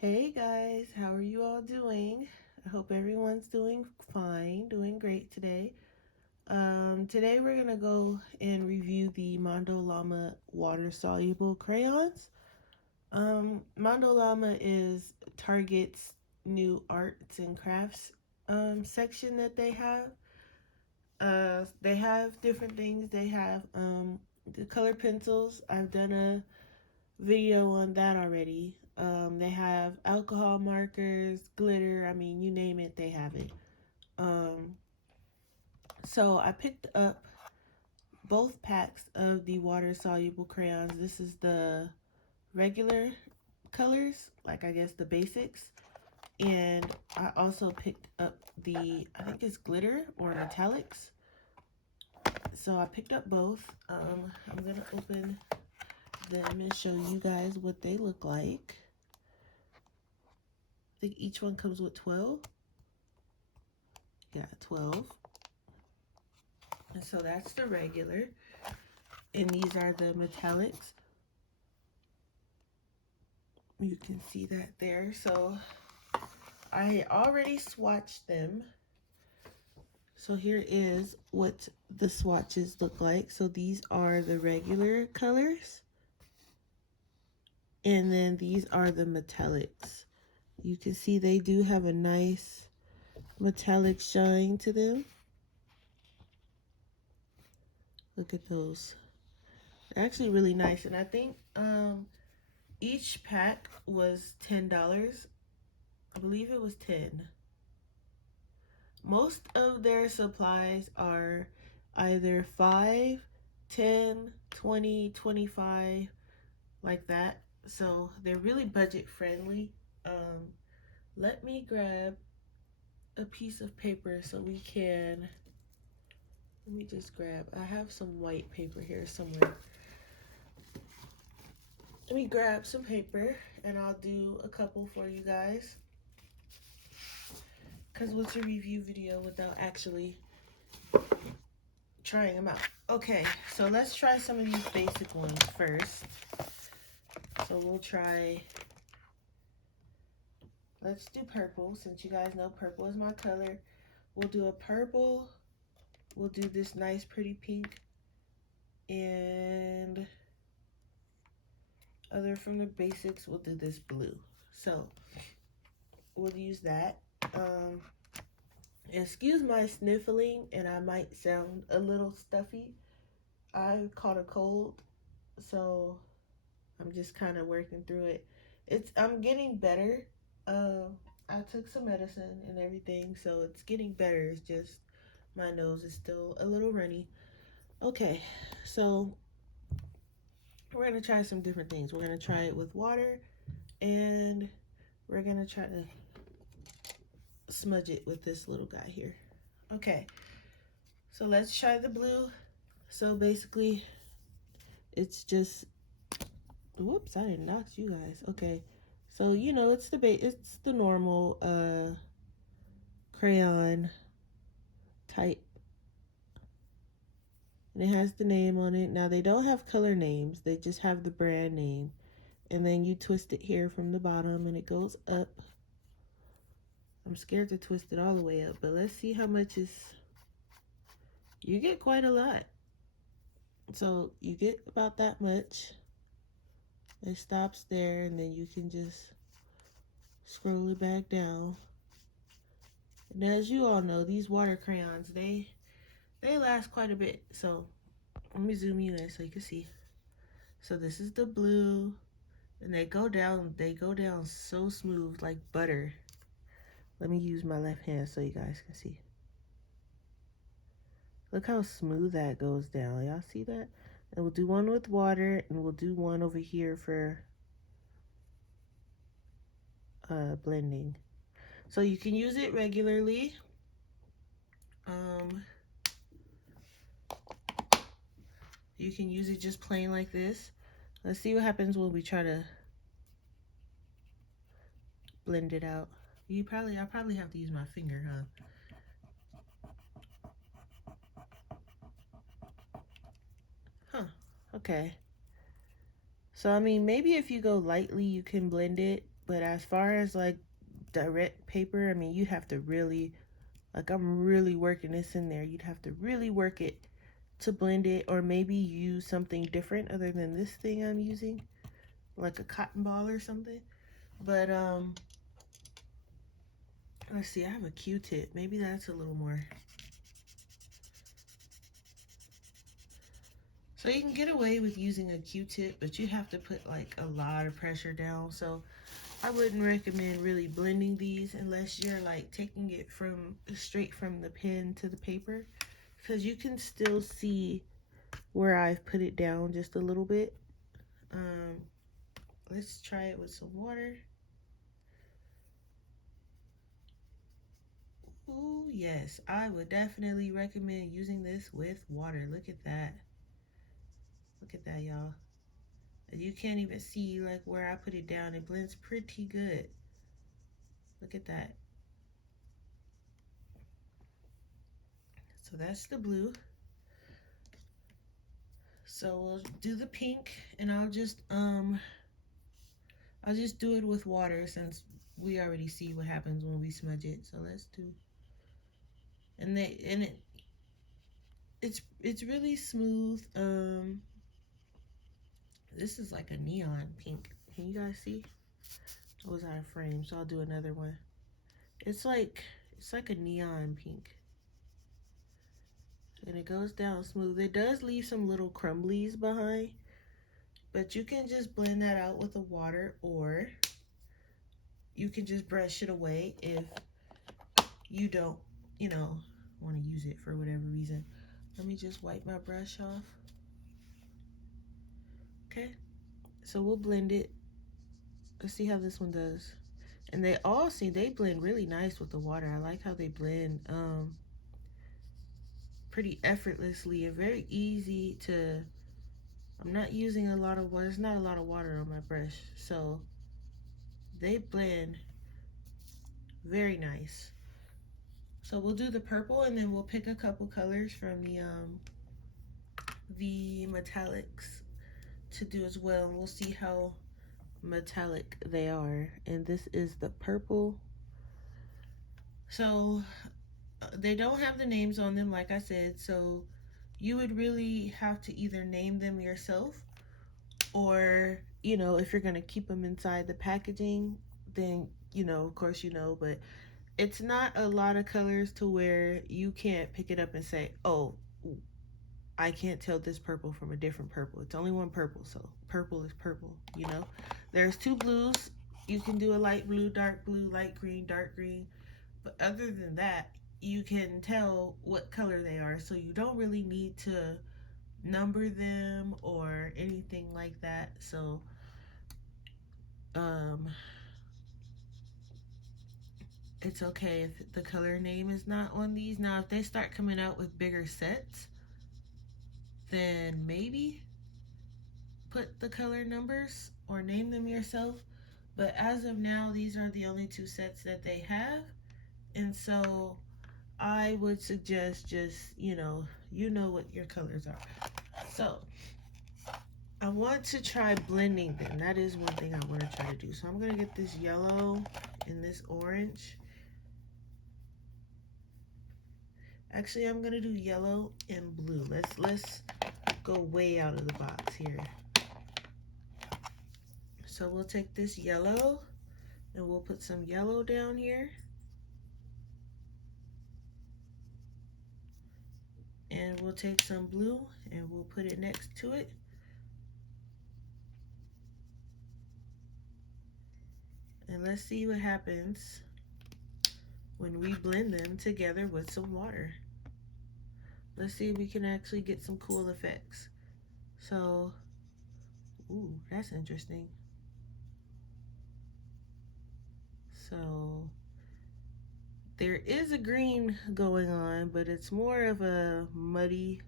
Hey guys, how are you all doing? I hope everyone's doing fine, doing great today. Today we're gonna go and review the Mondo Llama water soluble crayons. Mondo Llama is Target's new arts and crafts section that they have. They have different things. They have the color pencils. I've done a video on that already. They have alcohol markers, glitter. I mean, you name it, they have it. Um, so I picked up both packs of the water soluble crayons. This is the regular colors, like I guess the basics. And I also picked up I think it's glitter or metallics. So I picked up both. I'm going to open them and show you guys what they look like. I think each one comes with 12. Yeah, 12. And so that's the regular. And these are the metallics. You can see that there. So I already swatched them. So here is what the swatches look like. So these are the regular colors. And then these are the metallics. You can see they do have a nice metallic shine to them. Look at those. They're actually really nice. And I think each pack was $10. I believe it was 10. Most of their supplies are either 5, 10, 20, 25, like that. So they're really budget friendly. Let me grab a piece of paper so we can, let me just grab, I have some white paper here somewhere. Let me grab some paper and I'll do a couple for you guys. Because what's a review video without actually trying them out? Okay, so let's try some of these basic ones first. So we'll try, let's do purple since you guys know purple is my color. We'll do a purple. We'll do this nice pretty pink. And other from the basics, we'll do this blue. So we'll use that. Excuse my sniffling and I might sound a little stuffy. I caught a cold, so I'm just kind of working through it. I'm getting better. I took some medicine and everything, so it's getting better. It's just my nose is still a little runny. Okay, so we're gonna try some different things. We're gonna try it with water, and we're gonna try to smudge it with this little guy here. Okay, so let's try the blue. So basically, it's just, whoops, I didn't knock you guys. Okay, so you know it's the normal crayon type, and it has the name on it. Now they don't have color names, they just have the brand name, and then you twist it here from the bottom and it goes up. I'm scared to twist it all the way up, but let's see how much is, you get quite a lot. So you get about that much. It stops there, and then you can just scroll it back down. And as you all know, these water crayons, they last quite a bit. So let me zoom you in so you can see. So this is the blue, and they go down so smooth like butter. Let me use my left hand so you guys can see. Look how smooth that goes down. Y'all see that? And we'll do one with water, and we'll do one over here for blending. So you can use it regularly. You can use it just plain like this. Let's see what happens when we try to blend it out. I probably have to use my finger, huh? Okay. So I mean, maybe if you go lightly, you can blend it, But as far as like direct paper, I mean, you have to really, like, I'm really working this in there. You'd have to really work it to blend it, or maybe use something different other than this thing I'm using, like a cotton ball or something. But let's see, I have a Q-tip. Maybe that's a little more. So you can get away with using a Q-tip, but you have to put like a lot of pressure down. So I wouldn't recommend really blending these unless you're like taking it from straight from the pen to the paper, because you can still see where I've put it down just a little bit. Um, let's try it with some water. Ooh, yes, I would definitely recommend using this with water. Look at that. Look at that, y'all. You can't even see like where I put it down. It blends pretty good. Look at that. So that's the blue. So we'll do the pink, and I'll just do it with water since we already see what happens when we smudge it. So let's do, and it's really smooth. This is like a neon pink. Can you guys see? It was out of frame, so I'll do another one. It's like a neon pink. And it goes down smooth. It does leave some little crumblies behind, but you can just blend that out with the water, or you can just brush it away if you don't, want to use it for whatever reason. Let me just wipe my brush off. Okay, so we'll blend it. Let's see how this one does. And they blend really nice with the water. I like how they blend pretty effortlessly and very easy to, I'm not using a lot of water. There's not a lot of water on my brush, so they blend very nice. So we'll do the purple, and then we'll pick a couple colors from the metallics to do as well. And we'll see how metallic they are. And this is the purple. So they don't have the names on them, like I said, so you would really have to either name them yourself, or if you're going to keep them inside the packaging, then of course but it's not a lot of colors to where you can't pick it up and say, oh, I can't tell this purple from a different purple. It's only one purple, so purple is purple. There's two blues. You can do a light blue, dark blue, light green, dark green, but other than that, you can tell what color they are, so you don't really need to number them or anything like that. So it's okay if the color name is not on these. Now if they start coming out with bigger sets, then maybe put the color numbers or name them yourself. But as of now, these are the only two sets that they have, and so I would suggest just what your colors are. So I want to try blending them. That is one thing I want to try to do. So I'm going to get this yellow and this orange. Actually, I'm going to do yellow and blue. Let's go way out of the box here. So we'll take this yellow and we'll put some yellow down here. And we'll take some blue and we'll put it next to it. And let's see what happens when we blend them together with some water. Let's see if we can actually get some cool effects. So, ooh, that's interesting. So, there is a green going on, but it's more of a muddy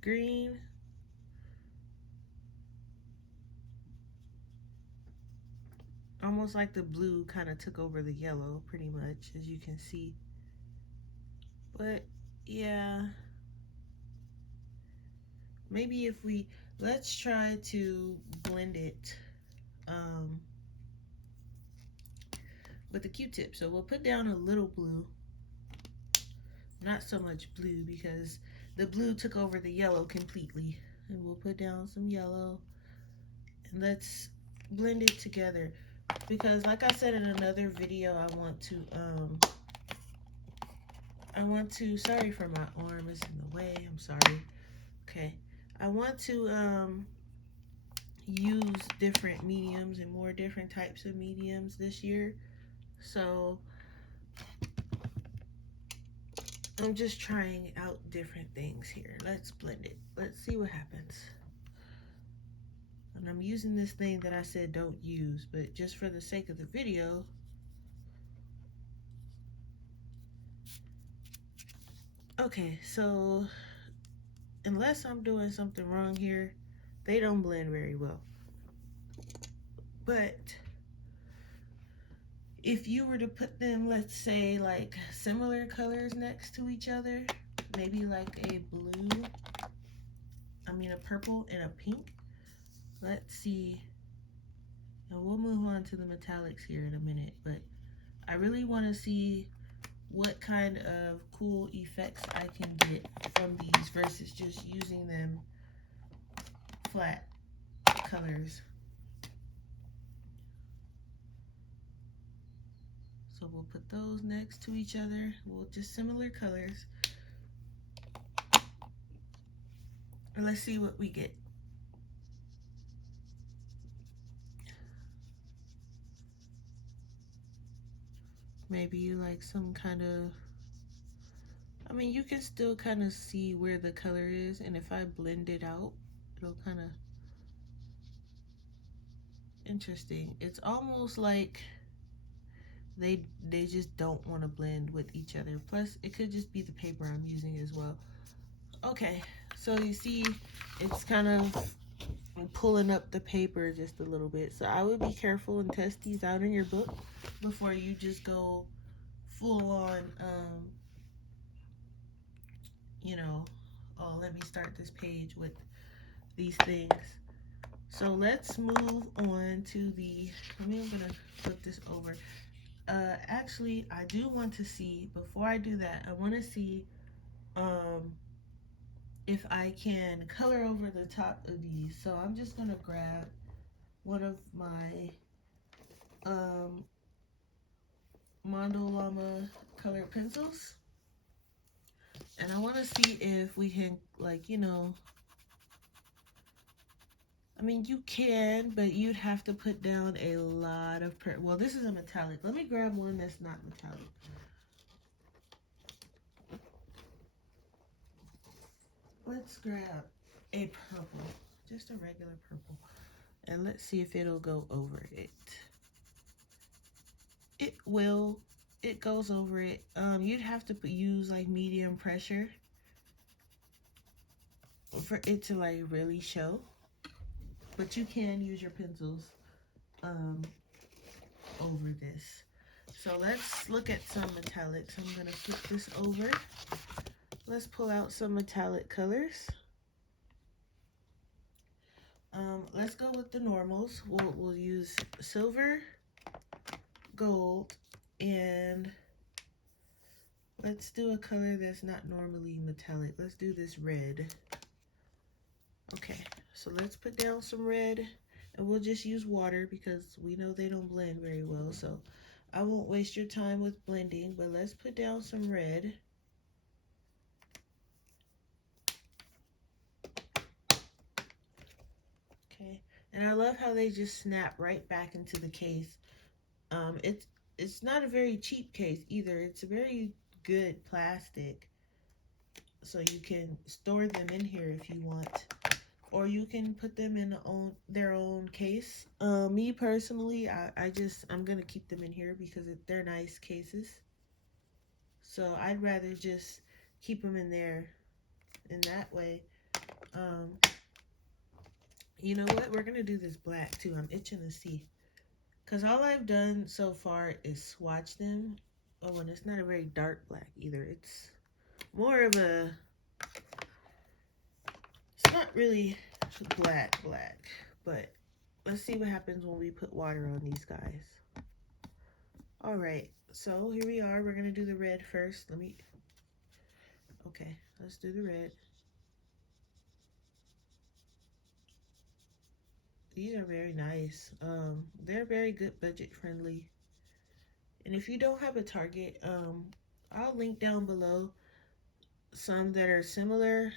green. Almost like the blue kind of took over the yellow, pretty much, as you can see. But, yeah. Maybe if let's try to blend it with the Q-tip. So we'll put down a little blue, not so much blue because the blue took over the yellow completely. And we'll put down some yellow and let's blend it together, because like I said in another video, I want to, sorry for my arm, it's in the way, I'm sorry. Okay, I want to use different mediums and more different types of mediums this year. So I'm just trying out different things here. Let's blend it. Let's see what happens. And I'm using this thing that I said don't use, but just for the sake of the video. Okay, so unless I'm doing something wrong here, they don't blend very well. But if you were to put them, let's say like similar colors next to each other, maybe like a purple and a pink. Let's see, and we'll move on to the metallics here in a minute, but I really want to see what kind of cool effects I can get from these versus just using them flat colors. So we'll put those next to each other. We'll just similar colors. And let's see what we get. Maybe you like some kind of, you can still kind of see where the color is, and if I blend it out, it'll kind of, interesting. It's almost like they just don't want to blend with each other. Plus, it could just be the paper I'm using as well. Okay, so you see, it's kind of pulling up the paper just a little bit. So I would be careful and test these out in your book before you just go full on, oh, let me start this page with these things. So let's move on to the, I'm gonna flip this over. Actually, I do want to see, before I do that, I want to see if I can color over the top of these. So I'm just gonna grab one of my Mondo Llama colored pencils, and I want to see if we can, like, you can, but you'd have to put down a lot of well, this is a metallic. Let me grab one that's not metallic. Let's grab a purple, just a regular purple, and let's see if it'll go over it. It will. It goes over it. You'd have to use like medium pressure for it to like really show, but you can use your pencils over this. So let's look at some metallics. I'm gonna flip this over. Let's pull out some metallic colors. Let's go with the normals. We'll use silver, gold, and let's do a color that's not normally metallic. Let's do this red. Okay, so let's put down some red, and we'll just use water because we know they don't blend very well. So I won't waste your time with blending, but let's put down some red. Okay, and I love how they just snap right back into the case. It's not a very cheap case either. It's a very good plastic, so you can store them in here if you want, or you can put them in their own case. Me personally, I'm gonna keep them in here because they're nice cases. So I'd rather just keep them in there in that way. You know what? We're gonna do this black too. I'm itching to see. Because all I've done so far is swatch them. Oh, and it's not a very dark black either. It's more of a, it's not really black, but let's see what happens when we put water on these guys. All right, so here we are. We're gonna do the red first. Okay, let's do the red. These are very nice. They're very good budget friendly. And if you don't have a Target, I'll link down below some that are similar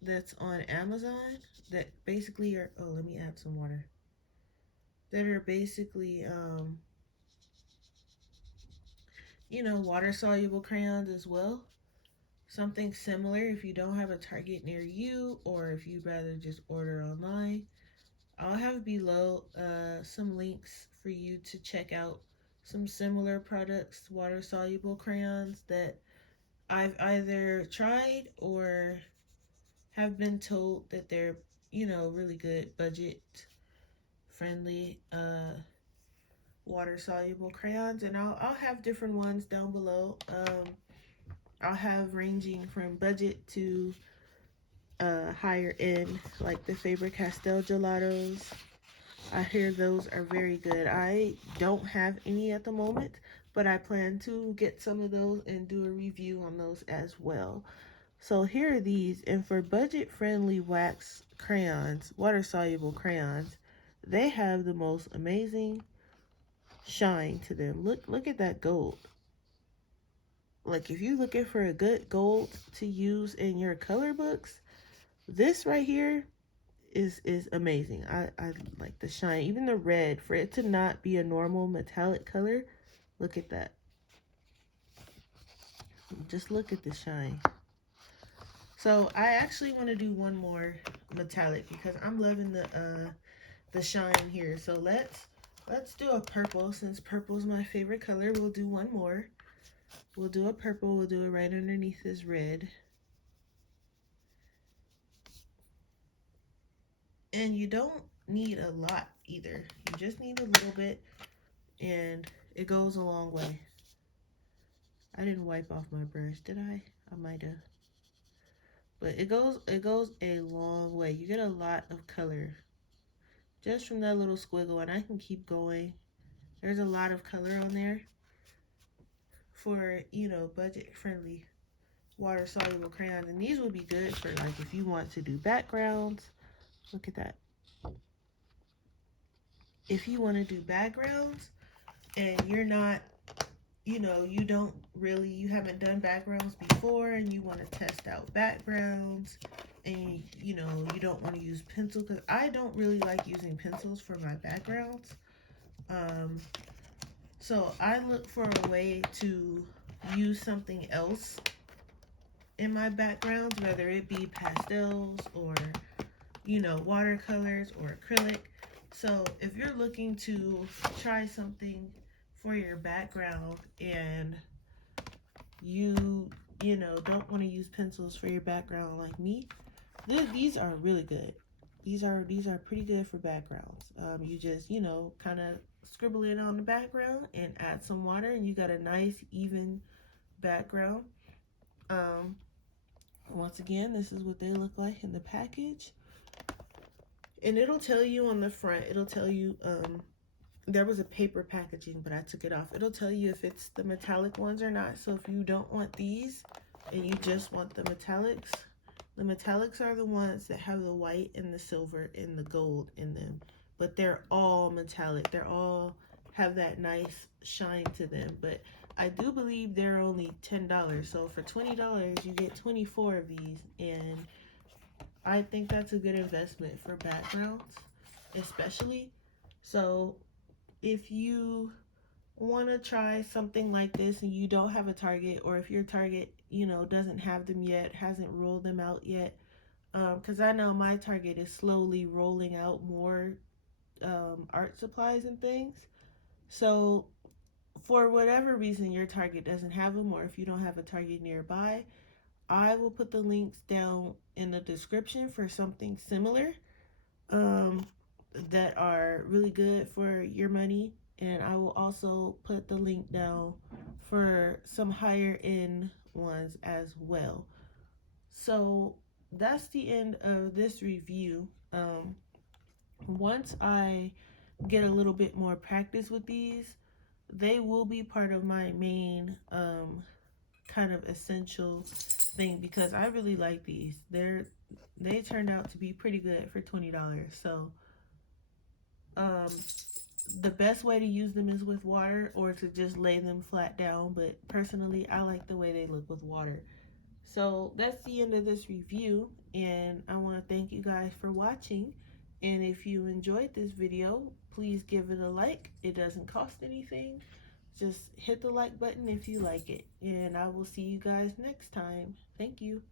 that's on Amazon that basically are, oh, let me add some water. That are basically, water soluble crayons as well. Something similar if you don't have a Target near you or if you'd rather just order online. I'll have below some links for you to check out some similar products, water soluble crayons that I've either tried or have been told that they're, really good budget friendly water soluble crayons. And I'll have different ones down below. I'll have ranging from budget to higher end, like the Fabre Castell gelatos. I hear those are very good. I don't have any at the moment, but I plan to get some of those and do a review on those as well. So here are these, and for budget friendly wax crayons, water soluble crayons, they have the most amazing shine to them. Look at that gold. Like if you're looking for a good gold to use in your color books, this right here is amazing. I like the shine, even the red, for it to not be a normal metallic color. Look at that. Just look at the shine. So I actually want to do one more metallic because I'm loving the shine here. So let's do a purple, since purple is my favorite color. We'll do one more. We'll do a purple. We'll do it right underneath this red. And you don't need a lot either. You just need a little bit, and it goes a long way. I didn't wipe off my brush, did I? I might have. But it goes a long way. You get a lot of color just from that little squiggle, and I can keep going. There's a lot of color on there for, budget friendly water soluble crayons. And these would be good for like if you want to do backgrounds. Look at that. If you want to do backgrounds and you're not, you haven't done backgrounds before and you want to test out backgrounds and, you don't want to use pencil, because I don't really like using pencils for my backgrounds. So I look for a way to use something else in my backgrounds, whether it be pastels or, watercolors or acrylic. So if you're looking to try something for your background and you don't want to use pencils for your background like me, these are really good. These are pretty good for backgrounds. You just kind of scribble it on the background and add some water, and you got a nice even background. Once again, this is what they look like in the package, and it'll tell you on the front. It'll tell you there was a paper packaging, but I took it off. It'll tell you if it's the metallic ones or not. So if you don't want these and you just want the metallics are the ones that have the white and the silver and the gold in them. But they're all metallic. They're all have that nice shine to them. But I do believe they're only $10. So for $20, you get 24 of these. And I think that's a good investment for backgrounds, especially. So if you want to try something like this and you don't have a Target, or if your Target, doesn't have them yet, hasn't rolled them out yet, because I know my Target is slowly rolling out more art supplies and things. So for whatever reason your Target doesn't have them, or if you don't have a Target nearby, I will put the links down in the description for something similar that are really good for your money. And I will also put the link down for some higher end ones as well. So that's the end of this review. Once I get a little bit more practice with these, they will be part of my main kind of essential thing because I really like these. They turned out to be pretty good for $20. So um the best way to use them is with water or to just lay them flat down, but personally I like the way they look with water. So that's the end of this review, and I want to thank you guys for watching. And if you enjoyed this video, please give it a like. It doesn't cost anything. Just hit the like button if you like it, and I will see you guys next time. Thank you.